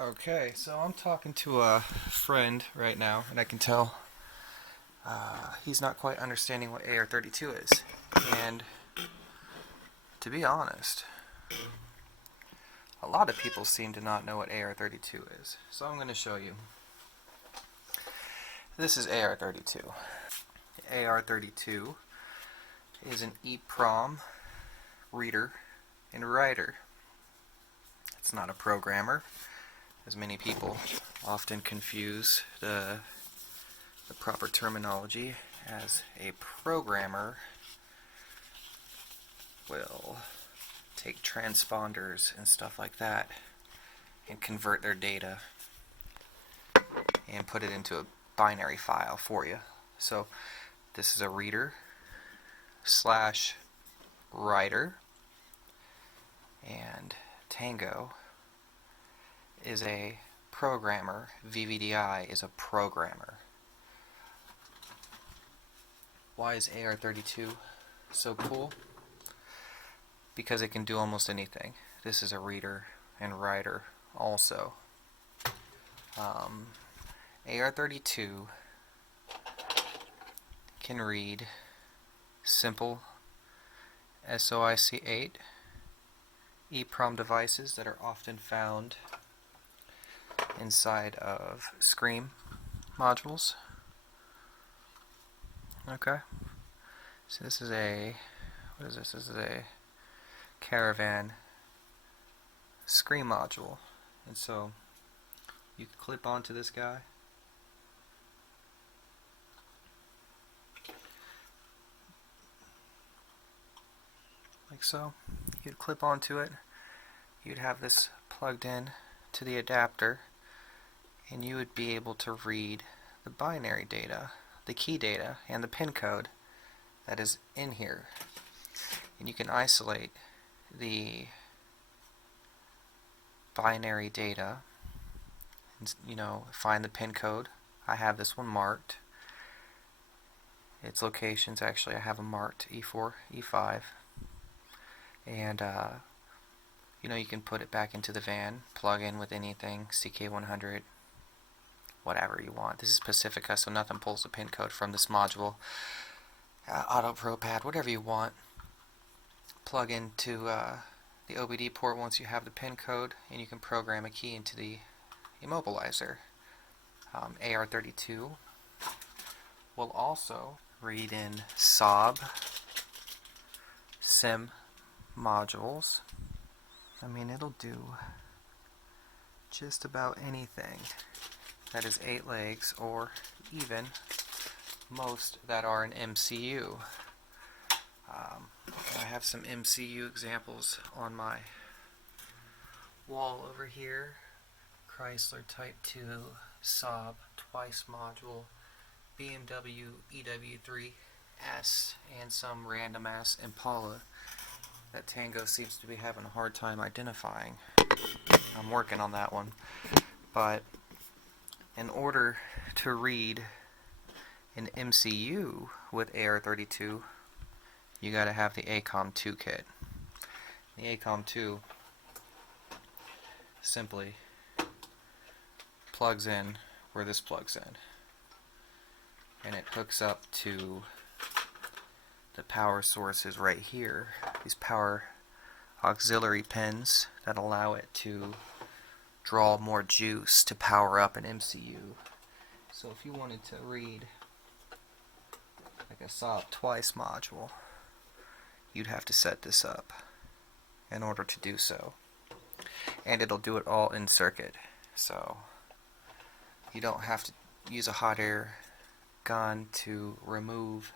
Okay, so I'm talking to a friend right now, and I can tell he's not quite understanding what AR32 is. And to be honest, a lot of people seem to not know what AR32 is. So I'm going to show you. This is AR32. AR32 is an Eeprom reader and writer. It's not a programmer, as many people often confuse the proper terminology, as a programmer will take transponders and stuff like that and convert their data and put it into a binary file for you. So this is a reader slash writer, and Tango is a programmer. VVDI is a programmer. Why is AR32 so cool? Because it can do almost anything. This is a reader and writer also. AR32 can read simple SOIC 8 Eeprom devices that are often found inside of Scream modules. Okay, so this is a, what is this? This is a Caravan Scream module, and so you can clip onto this guy. Like so. You'd clip onto it, you'd have this plugged in to the adapter, and you would be able to read the binary data, the key data, and the pin code that is in here. And you can isolate the binary data and, find the pin code. I have this one marked. Its locations, actually, I have them marked E4, E5. And you can put it back into the van, plug in with anything, CK100, whatever you want. This is Pacifica, so nothing pulls the pin code from this module. Auto Pro Pad, whatever you want. Plug into the OBD port once you have the pin code, and you can program a key into the immobilizer. AR32 will also read in SOB, SIM modules. I mean, it'll do just about anything that is 8 legs, or even most that are an MCU. I have some MCU examples on my wall over here. Chrysler Type 2 SOB twice module, BMW EW3S, and some random ass Impala that Tango seems to be having a hard time identifying. I'm working on that one. But in order to read an MCU with AR32, you gotta have the ACOM 2 kit. The ACOM 2 simply plugs in where this plugs in, and it hooks up to the power sources right here, these power auxiliary pins that allow it to draw more juice to power up an MCU. So if you wanted to read like a SOP twice module, you'd have to set this up in order to do so. And it'll do it all in circuit, so you don't have to use a hot air gun to remove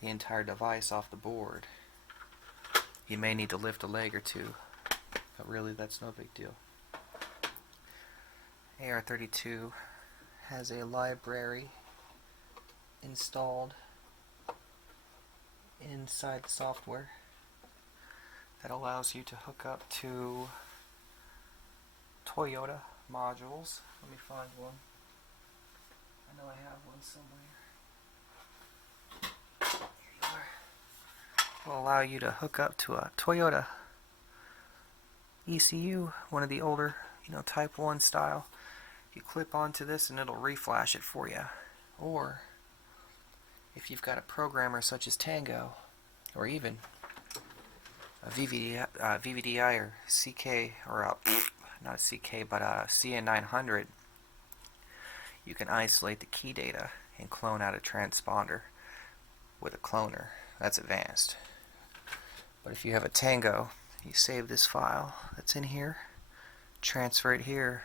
the entire device off the board. You may need to lift a leg or two, but really that's no big deal. AR32 has a library installed inside the software that allows you to hook up to Toyota modules. Let me find one. I know I have one somewhere. Will allow you to hook up to a Toyota ECU, one of the older you know, type 1 style. You clip onto this and it'll reflash it for you. Or if you've got a programmer such as Tango, or even a VVDI or CK, or not a CK, but a CN900, you can isolate the key data and clone out a transponder with a cloner. That's advanced. But if you have a Tango, you save this file that's in here, transfer it here,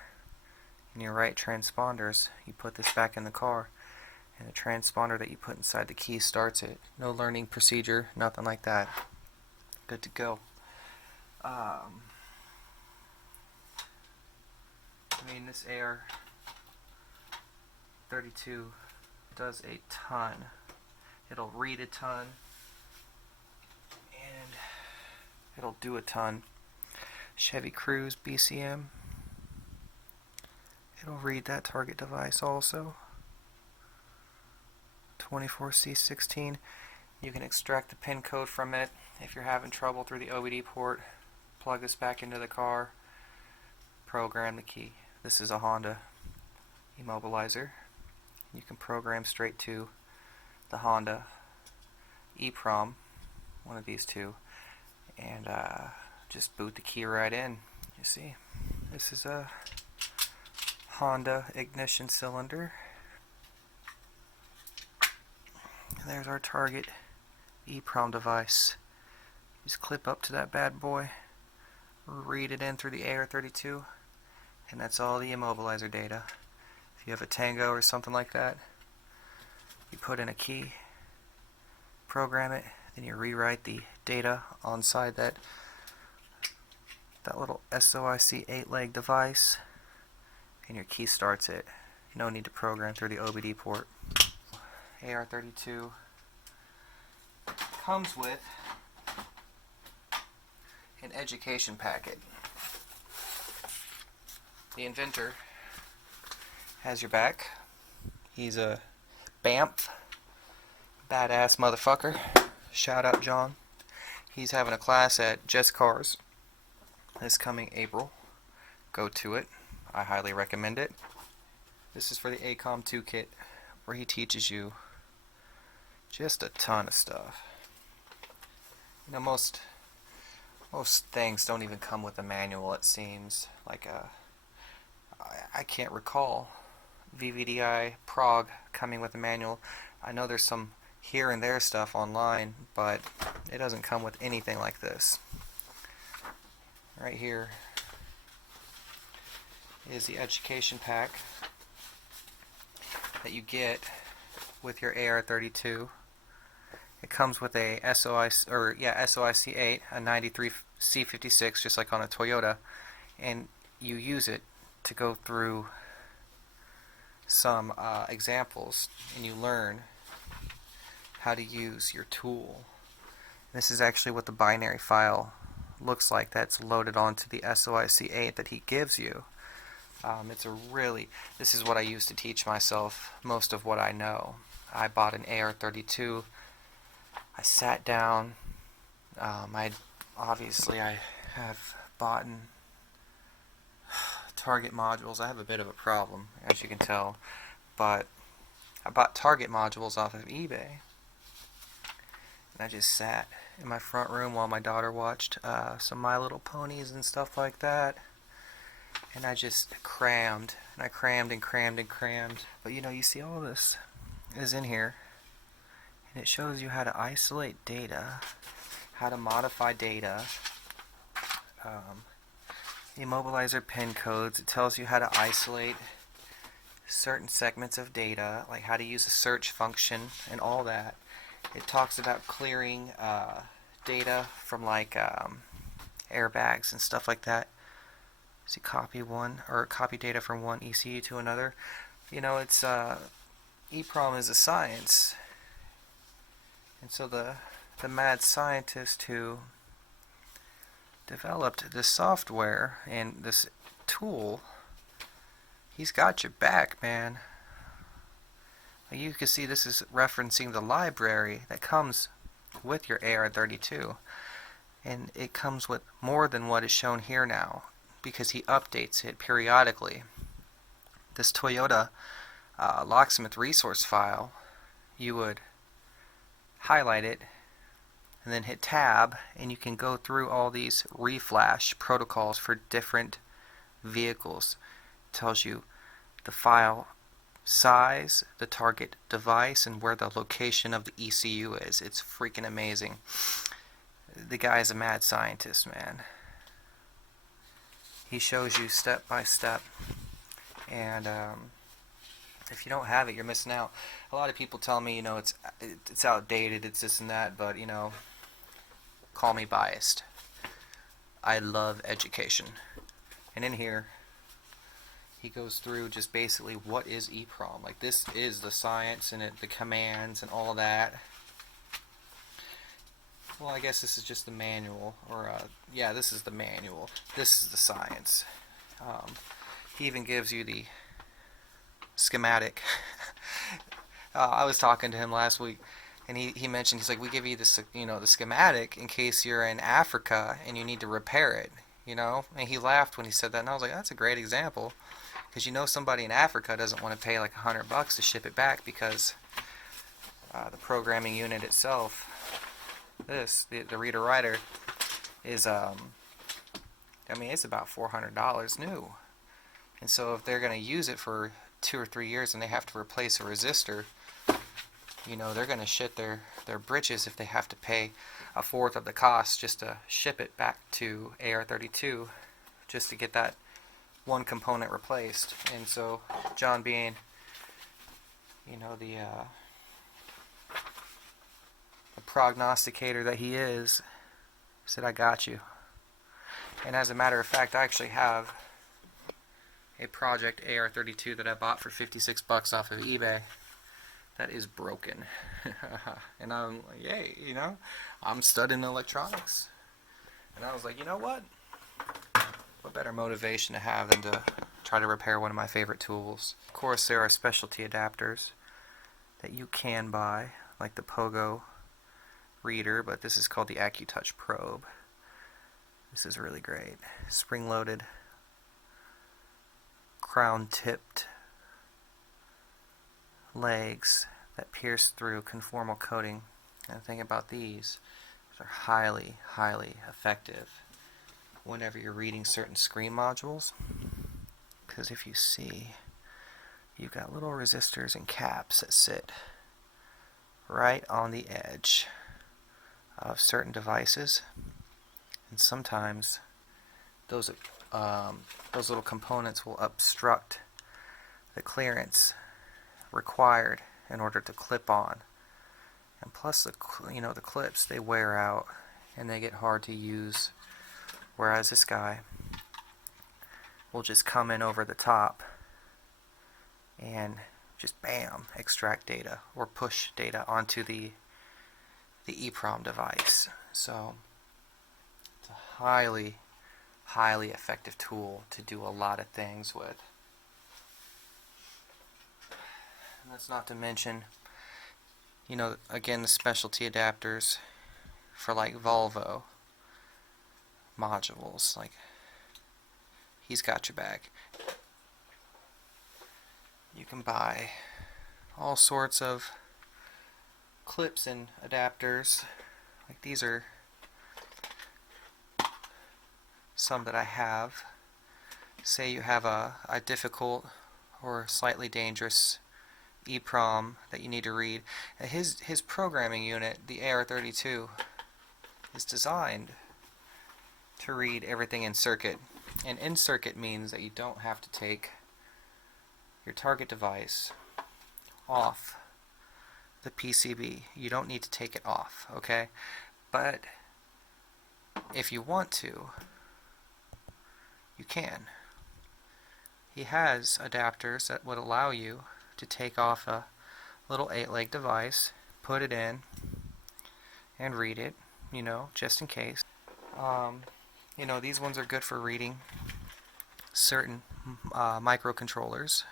and you write transponders. You put this back in the car, and the transponder that you put inside the key starts it. No learning procedure, nothing like that. Good to go. I mean, this AR32 does a ton. It'll read a ton, and it'll do a ton. Chevy Cruise BCM, it'll read that target device also. 24C16, you can extract the pin code from it. If you're having trouble through the OBD port, plug this back into the car, program the key. This is a Honda immobilizer. You can program straight to the Honda Eeprom, one of these two, and just boot the key right in. You see, this is a Honda ignition cylinder. And there's our target Eeprom device. Just clip up to that bad boy, read it in through the AR32, and that's all the immobilizer data. If you have a Tango or something like that, you put in a key, program it, then you rewrite the data onside that little SOIC 8-leg device, and your key starts it. No need to program through the OBD port. AR32 comes with an education packet. The inventor has your back. He's a BAMF, badass motherfucker. Shout out John. He's having a class at Just Cars this coming April. Go to it. I highly recommend it. This is for the ACOM 2 kit, where he teaches you just a ton of stuff. You know, most things don't even come with a manual, it seems. Like I can't recall VVDI Prog coming with a manual. I know there's some here and there stuff online, but it doesn't come with anything like this. Right here is the education pack that you get with your AR32. It comes with a SOIC 8, a 93 C56, just like on a Toyota, and you use it to go through some examples, and you learn how to use your tool. This is actually what the binary file looks like that's loaded onto the SOIC 8 that he gives you. This is what I use to teach myself most of what I know. I bought an AR32. I sat down. I have bought target modules. I have a bit of a problem, as you can tell, but I bought target modules off of eBay, and I just sat in my front room while my daughter watched some My Little Ponies and stuff like that, and I just crammed, and I crammed and crammed and crammed. But you know, you see all this is in here, and it shows you how to isolate data, how to modify data, immobilizer pin codes. It tells you how to isolate certain segments of data, like how to use a search function and all that. It talks about clearing data from like airbags and stuff like that. So copy data from one ECU to another. You know, it's Eeprom is a science, and so the mad scientist who developed this software and this tool, he's got your back, man. You can see this is referencing the library that comes with your AR32, and it comes with more than what is shown here now, because he updates it periodically. This Toyota locksmith resource file, you would highlight it and then hit tab, and you can go through all these Reflash protocols for different vehicles. It tells you the file size, the target device, and where the location of the ECU is. It's freaking amazing. The guy is a mad scientist, man. He shows you step by step, and if you don't have it, you're missing out. A lot of people tell me, it's outdated, it's this and that, but call me biased. I love education, and in here he goes through just basically what is Eeprom. Like, this is the science and the commands and all of that. Well, I guess this is just the manual, or yeah, this is the manual. This is the science. He even gives you the schematic. I was talking to him last week, and he mentioned, he's like, we give you this, the schematic in case you're in Africa and you need to repair it, And he laughed when he said that, and I was like, that's a great example, because somebody in Africa doesn't want to pay like $100 to ship it back because the programming unit itself, the reader writer, is it's about $400 new. And so if they're going to use it for 2 or 3 years and they have to replace a resistor, they're going to shit their britches if they have to pay a fourth of the cost just to ship it back to AR32 just to get that one component replaced. And so John, being the prognosticator that he is, said, I got you. And as a matter of fact, I actually have a project AR32 that I bought for $56 off of eBay that is broken. And I'm like, yay, I'm studying electronics. And I was like, what better motivation to have than to try to repair one of my favorite tools. Of course, there are specialty adapters that you can buy, like the Pogo reader, but this is called the AccuTouch probe. This is really great. Spring-loaded, crown-tipped legs that pierce through conformal coating. And the thing about these are highly, highly effective whenever you're reading certain screen modules, because if you see, you've got little resistors and caps that sit right on the edge of certain devices, and sometimes those little components will obstruct the clearance required in order to clip on. And plus, the clips, they wear out and they get hard to use, whereas this guy will just come in over the top and just bam, extract data or push data onto the Eeprom device. So it's a highly, highly effective tool to do a lot of things with. And that's not to mention, again, the specialty adapters for like Volvo modules. Like, he's got your back. You can buy all sorts of clips and adapters. Like, these are some that I have. Say you have a difficult or slightly dangerous Eeprom that you need to read. His programming unit, the AR32, is designed to read everything in circuit. And in circuit means that you don't have to take your target device off the PCB. You don't need to take it off, okay? But if you want to, you can. He has adapters that would allow you to take off a little 8-leg device, put it in, and read it, just in case. These ones are good for reading certain microcontrollers.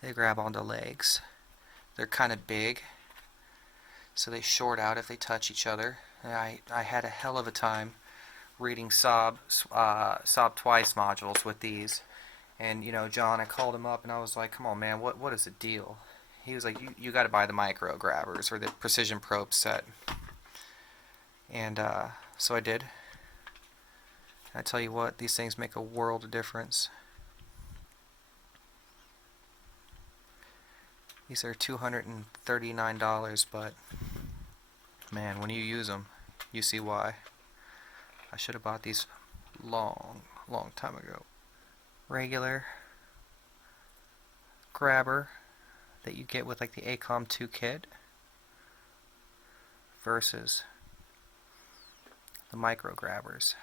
They grab onto legs. They're kind of big, so they short out if they touch each other. I had a hell of a time reading SOP twice modules with these. And John, I called him up and I was like, come on man, what is the deal? He was like, you got to buy the micro grabbers or the precision probe set. And so I did. I tell you what, these things make a world of difference. These are $239, but man, when you use them, you see why. I should have bought these long time ago. Regular grabber that you get with like the AERPOM 2 kit versus the micro grabbers.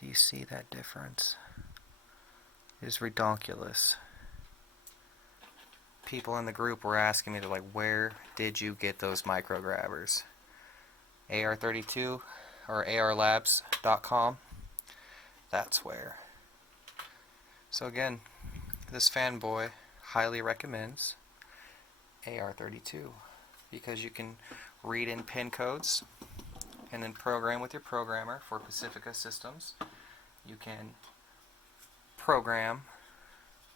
Do you see that difference? It is redonkulous. People in the group were asking me, they're like, where did you get those micro grabbers? AR32 or ARlabs.com. That's where. So again, this fanboy highly recommends AR32 because you can read in pin codes and then program with your programmer for Pacifica systems. You can program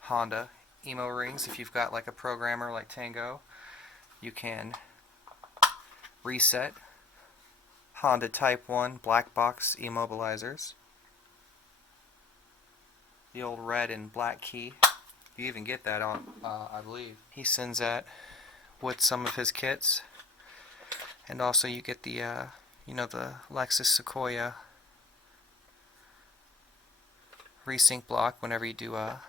Honda emo rings if you've got like a programmer like Tango. You can reset Honda Type 1 black box immobilizers. The old red and black key. You even get that on, I believe. He sends that with some of his kits. And also you get the, the Lexus Sequoia resync block whenever you do a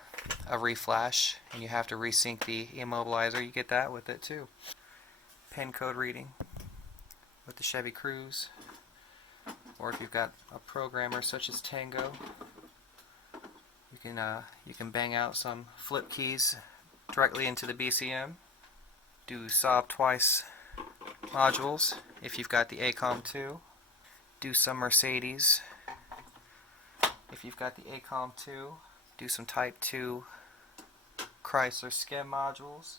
reflash and you have to resync the immobilizer. You get that with it too. Pin code reading with the Chevy Cruze. Or if you've got a programmer such as Tango, you can bang out some flip keys directly into the BCM. Do SOP twice modules if you've got the AERPOM 2. Do some Mercedes if you've got the AERPOM 2. Do some Type 2 Chrysler SCHEM modules.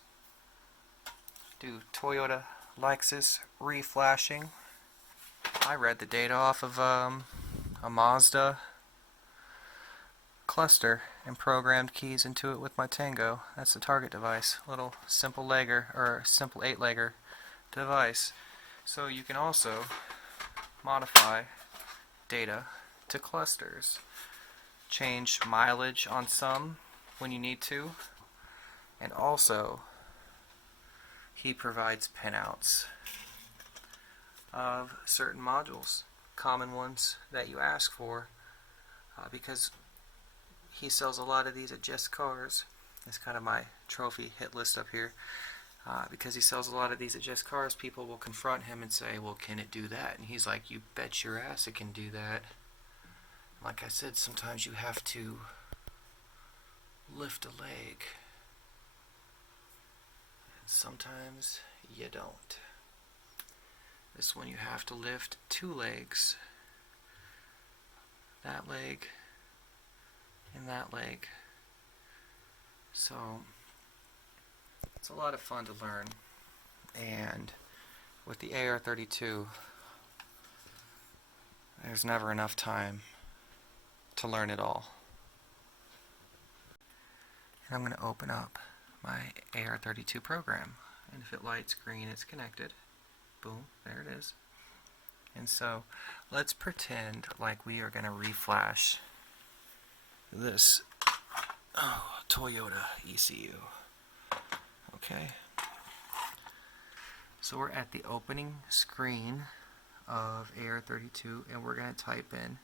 Do Toyota Lexus reflashing. I read the data off of a Mazda cluster and programmed keys into it with my Tango. That's the target device. Little simple legger or simple 8-legger device. So you can also modify data to clusters. Change mileage on some when you need to. And also he provides pinouts of certain modules, common ones that you ask for, because he sells a lot of these at Just Cars. That's kind of my trophy hit list up here. Because he sells a lot of these at Just Cars, people will confront him and say, well, can it do that? And he's like, you bet your ass it can do that. Like I said, sometimes you have to lift a leg. And sometimes you don't. This one you have to lift 2 legs. That leg and that leg. So it's a lot of fun to learn. And with the AR32, there's never enough time to learn it all. And I'm going to open up my AR32 program. And if it lights green, it's connected. Boom, there it is. And so let's pretend like we are going to reflash this Toyota ECU. Okay. So we're at the opening screen of AR32 and we're going to type in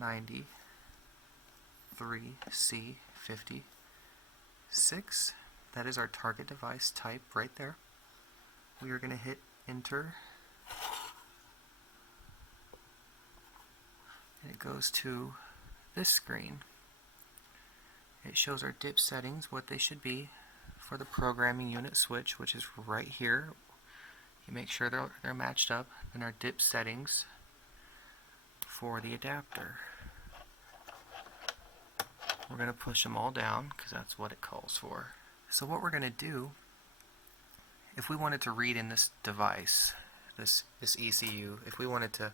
93C56. That is our target device type right there. We are going to hit enter. And it goes to this screen. It shows our dip settings, what they should be for the programming unit switch, which is right here. You make sure they're matched up. Then our dip settings for the adapter. We're going to push them all down because that's what it calls for. So what we're going to do, if we wanted to read in this device, this ECU, if we wanted to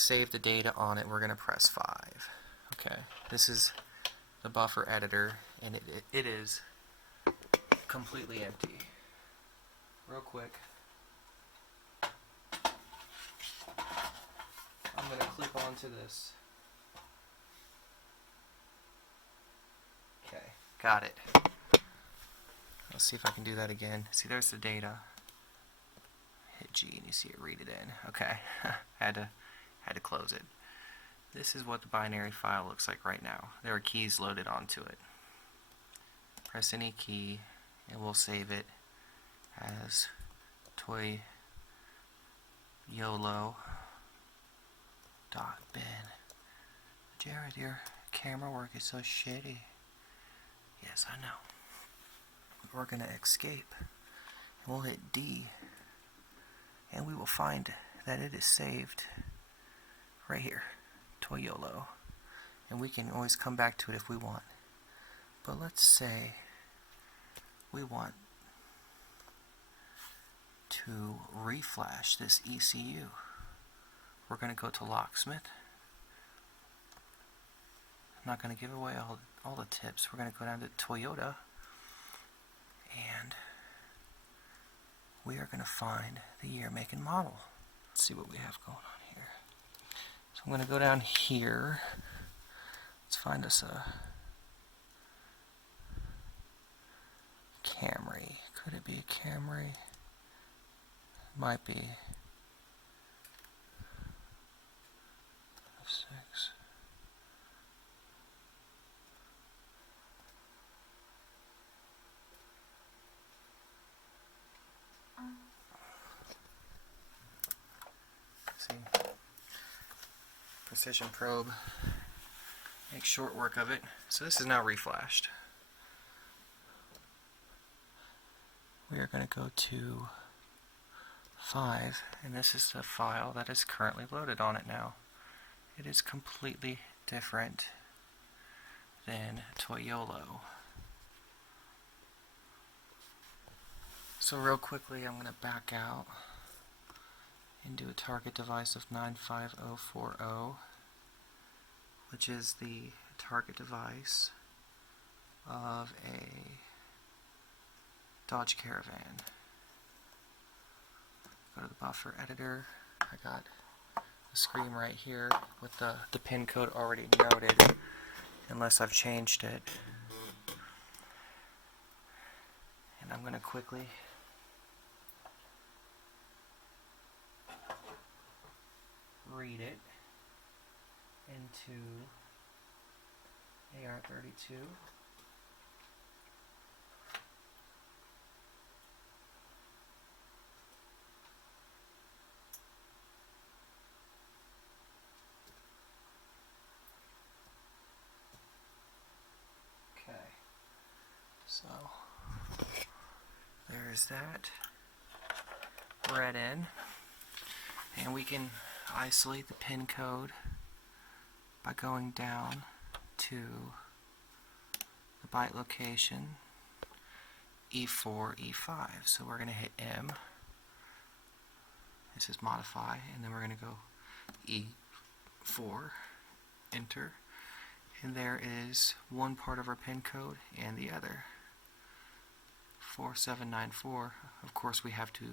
save the data on it, we're going to press 5. Okay, this is the buffer editor, and it is completely empty. Real quick, I'm going to clip onto this. Okay, got it. Let's see if I can do that again. See, there's the data. Hit G and you see it read it in. Okay, had to close it. This is what the binary file looks like right now. There are keys loaded onto it. Press any key and we'll save it as toy YOLO .bin. Jareth, your camera work is so shitty. Yes, I know. We're going to escape. And we'll hit D. And we will find that it is saved right here. Toy YOLO. And we can always come back to it if we want. But let's say we want to reflash this ECU. We're going to go to Locksmith. I'm not going to give away all the tips. We're going to go down to Toyota, and we are going to find the year, make, and model. Let's see what we have going on here. So I'm going to go down here. Let's find us a Camry. Could it be a Camry? Might be. F6. See, precision probe, make short work of it. So this is now reflashed. We are going to go to 5, and this is the file that is currently loaded on it now. It is completely different than Toyolo. So real quickly, I'm going to back out and do a target device of 95040, which is the target device of a Dodge Caravan. Go to the buffer editor. I got the screen right here with the pin code already noted, unless I've changed it. And I'm going to quickly read it into AR32. Okay, so there's that read in, and we can isolate the pin code by going down to the byte location E4, E5. So we're going to hit M. This is modify, and then we're going to go E4, enter, and there is one part of our pin code and the other. 4794. Of course, we have to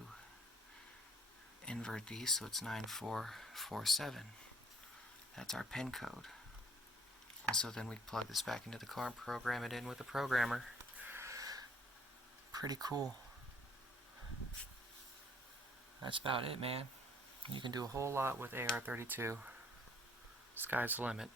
invert these, so it's 9447. That's our pin code. And so then we plug this back into the car and program it in with the programmer. Pretty cool. That's about it, man. You can do a whole lot with AR32. Sky's the limit.